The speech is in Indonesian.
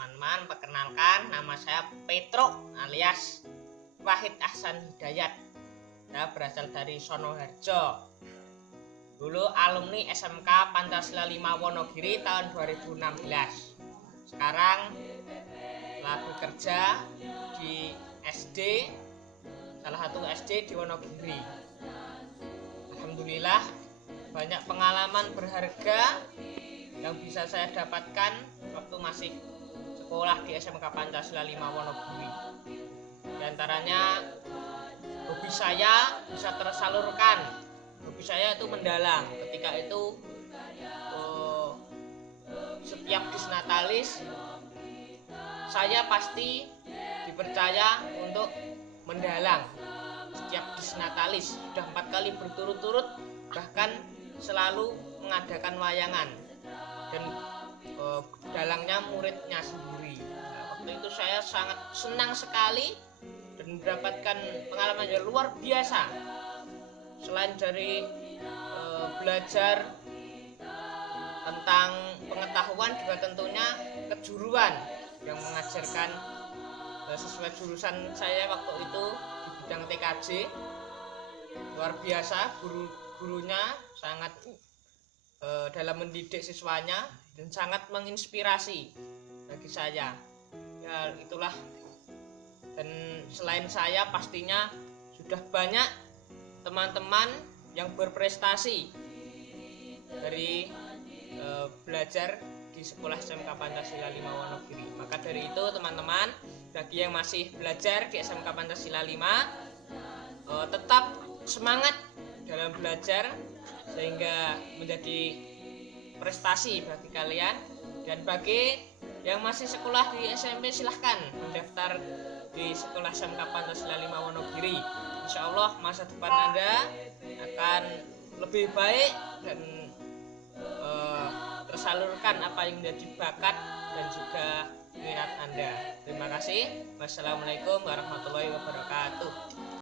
teman-teman, perkenalkan nama saya Petruk alias Wahid Ahsan Hidayat. Saya berasal dari Sonoharjo. Dulu alumni SMK Pancasila 5 Wonogiri tahun 2016. Sekarang telah bekerja di SD, salah satu SD di Wonogiri. Alhamdulillah banyak pengalaman berharga yang bisa saya dapatkan waktu masih sekolah di SMK Pancasila 5 Wonogiri. Di antaranya hobi saya bisa tersalurkan. Hobi saya itu mendalang. Ketika itu setiap disnatalis saya pasti dipercaya untuk mendalang. Setiap disnatalis sudah 4 kali berturut-turut, bahkan selalu mengadakan wayangan. Dan dalangnya muridnya sendiri. Nah, waktu itu saya sangat senang sekali dan mendapatkan pengalaman yang luar biasa. Selain dari belajar tentang pengetahuan, juga tentunya kejuruan yang mengajarkan sesuai jurusan saya waktu itu di bidang TKJ. Luar biasa, gurunya sangat dalam mendidik siswanya dan sangat menginspirasi bagi saya. Ya itulah. Dan selain saya pastinya sudah banyak teman-teman yang berprestasi dari belajar di sekolah SMK Pancasila 5 Wonogiri. Maka dari itu teman-teman, bagi yang masih belajar di SMK Pancasila 5, tetap semangat dalam belajar sehingga menjadi prestasi bagi kalian. Dan bagi yang masih sekolah di SMP, silahkan mendaftar di sekolah SMK Pancasila 5 Wonogiri. Insya Allah masa depan Anda akan lebih baik dan tersalurkan apa yang menjadi bakat dan juga minat Anda. Terima kasih. Wassalamualaikum warahmatullahi wabarakatuh.